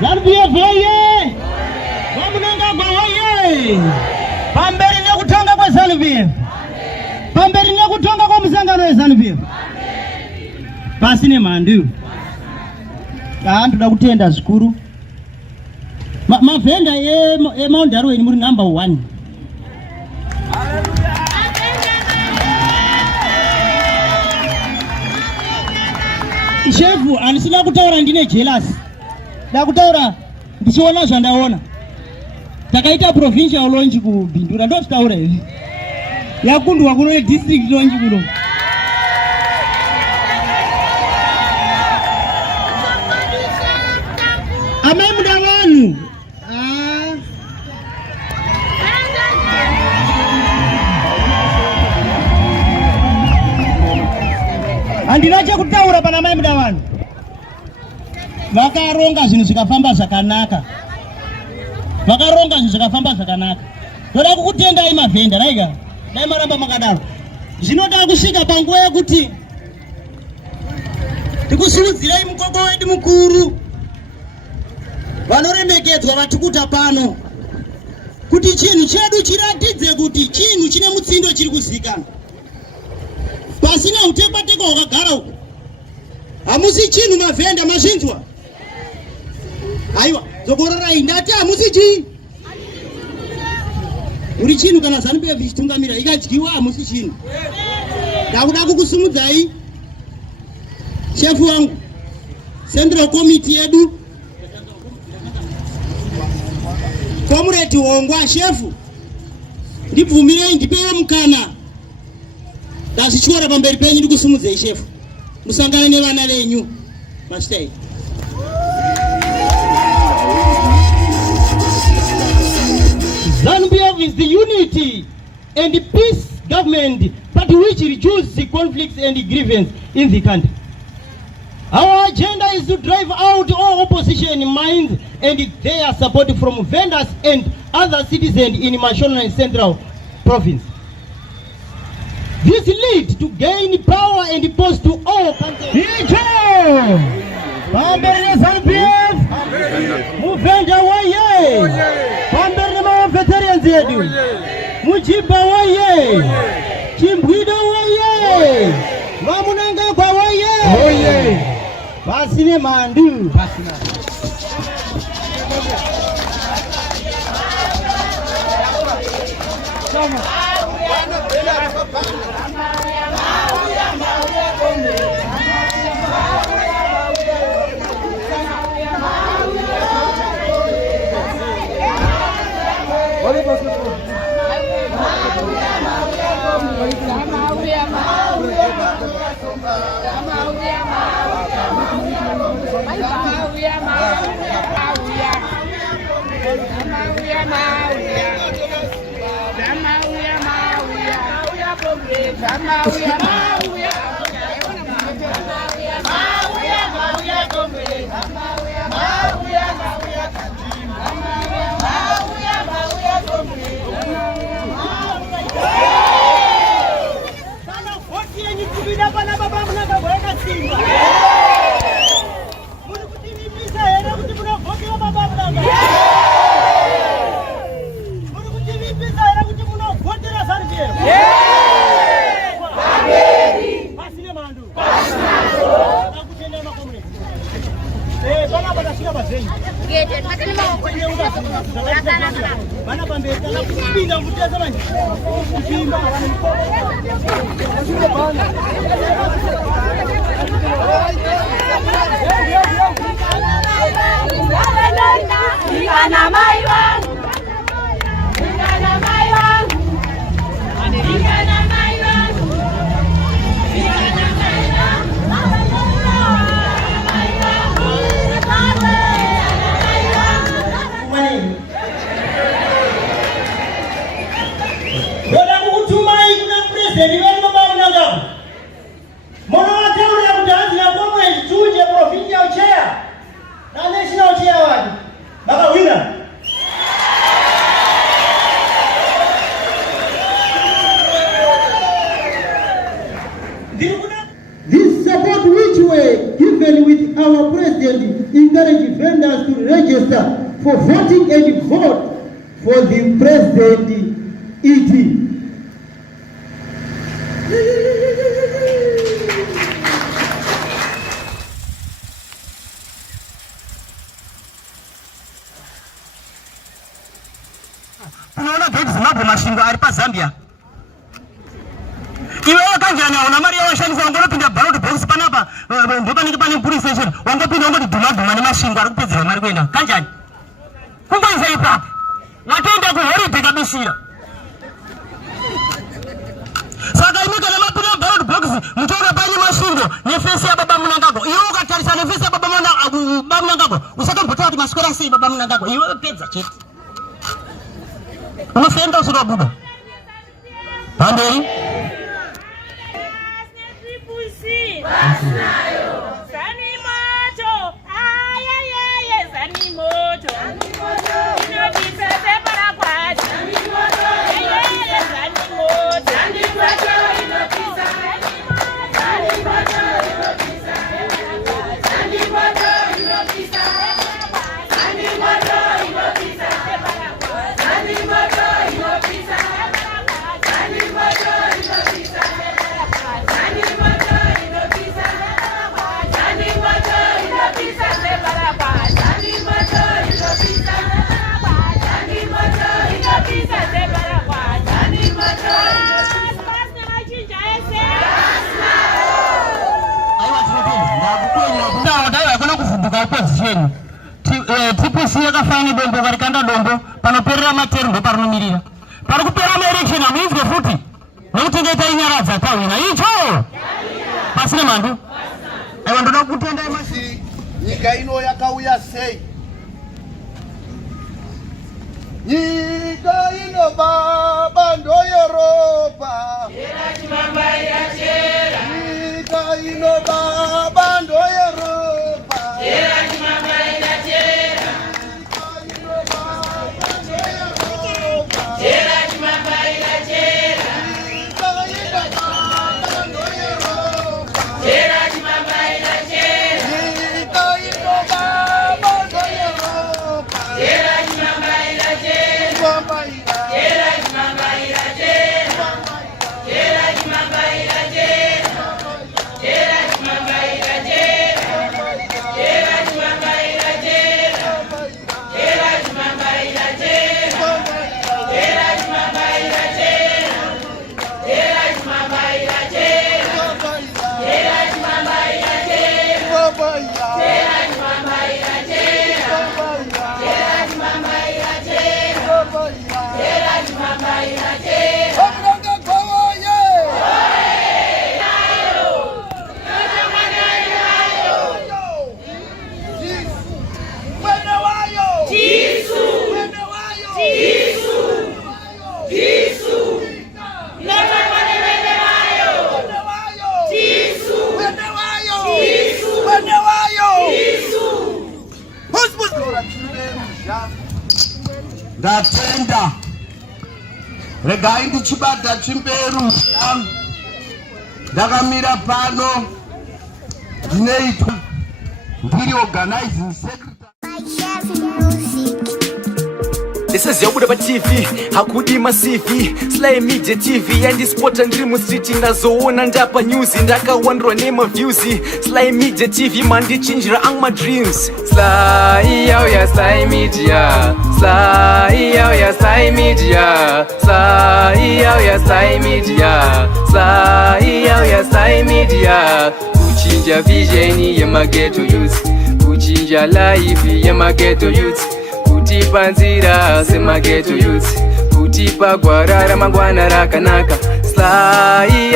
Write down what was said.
ZANU-PF oye! Wamunangagwa oye! Pamberi nekutonga kwa ZANU-PF. Pamberi nekutonga kwa musangano wa ZANU-PF. Pasine mandu. Ndoda kutenda zvikuru. Mavhenda eMount Darwin muri number 1. Shefu anisina kutaura ndine jealous. Ndakutaura ndichiona zvandaona. Takaita provincial launch kubindura ndotaura hivi. Yakundwa kuno district launch kuno. Amai muda wanu. Andina chekutaura pana mai muda wanu. Vakaronga zvinhu zvikafamba zvakanaka. Vakaronga zvinhu zvikafamba zvakanaka. Ndoda kukutendai mavhenda raiga. Dai maramba makadaro. Zvinoda kusvika panguva yekuti tikusimudzirai mukoko wedu mukuru. Vanoremekedzwa vatukuta pano. Kuti chinhu chedu chiratidze kuti chinhu chine mutsindo chiri kuzikanwa. Pasina utekwa-tekwa wakagara uko. Hamusi chinhu mavhenda mazvinzwa. Aiwa, zokororai ndati hamusi chii? Uri chinhu kana ZANU-PF ichitungamira ikadyiwa hamusi chinhu. Ndakuda kukusumudzai shefu wangu Central Committee yedu Comrade Hongwa shefu. Ndibvumirei ndipewe mukana. Ndazichora pamberi penyu ndikusumudzei shefu. Musangane nevana venyu. Mastai. ZANU-PF is the unity and the peace government party which reduces the conflicts and the grievance in the country. Our agenda is to drive out all opposition minds and their support from vendors and other citizens in Mashonaland and Central Province. This leads to gain power and post to all countries. Pamberi ZANU-PF, Muvenda waye, Pamberi ma veterans yedu, Mujiba waye, Chimbwida waye, Wamunangagwa waye, Pasine mandu, Pasina. This support which were given with our president encourage vendors to register for voting and vote for the president ET. Unaona gate zimapo mashingo ali pa Zambia. Iwe kanjani una mari ya shani za ngolo pinda ballot box panapa ndoba nikipani police station wangapinda ngoti duma ni mashingo ari kupedzera mari kwenda kanjani. Kumbanza ipapo. Watenda ku holiday kabisa. Saka imika na mapina ballot box mtoro pani mashingo ni face ya baba Mnangagwa. Iwe ukatarisa ni face ya baba Mnangagwa. Usaka mpotati maskwera si baba Mnangagwa. Iwe pedza cheti. Unafenda usura buda. Pandei. Zani moto. Ay ay ay zani moto. Inopisa separa kwa. Zani moto. Ay zani moto. Zani moto inopisa. Zani moto inopisa. Zani moto inopisa. Zani moto inopisa. Zani moto inopisa. Zani moto inopisa. Zani moto inopisa. Zani moto inopisa separa kwa. Zani moto inopisa. Zani moto inopisa separa kwa. Zani moto inopisa. Machinja ese. Aiwa tunapenda. Ndakukwenda. Ndawa kuna kuvumbuka opposition. TPC yakafanya dombo karikanda dombo panoperera materndo parinomirira pari kupera maelection amuizwe futi nekutengeta inyaradza tawina icho pasina mandu aiwa ndoda kutenda masi nyika ino yakauya sei nyika ino baba ndo Europa nyika ino baba ndo Europa ndatenda regai ndichibata chimberu ndakamira pano ndinoitwa ndiri organizing secretary. This is Yabuda TV, hakudima CV, Sly Media TV, and this sport and dream street ndazoona ndapa news ndakawandwa name of views. Sly Media TV mandi chinjira ang my dreams. Sly yao ya Sly Media, Sly yao ya Sly Media, Sly yao ya Sly Media, Sly yao ya Sly Media. Kuchinja vision ya mageto youth, kuchinja life ya mageto youth. Kutipa nzira semageto youth, kutipa gwarara mangwana rakanaka. Sly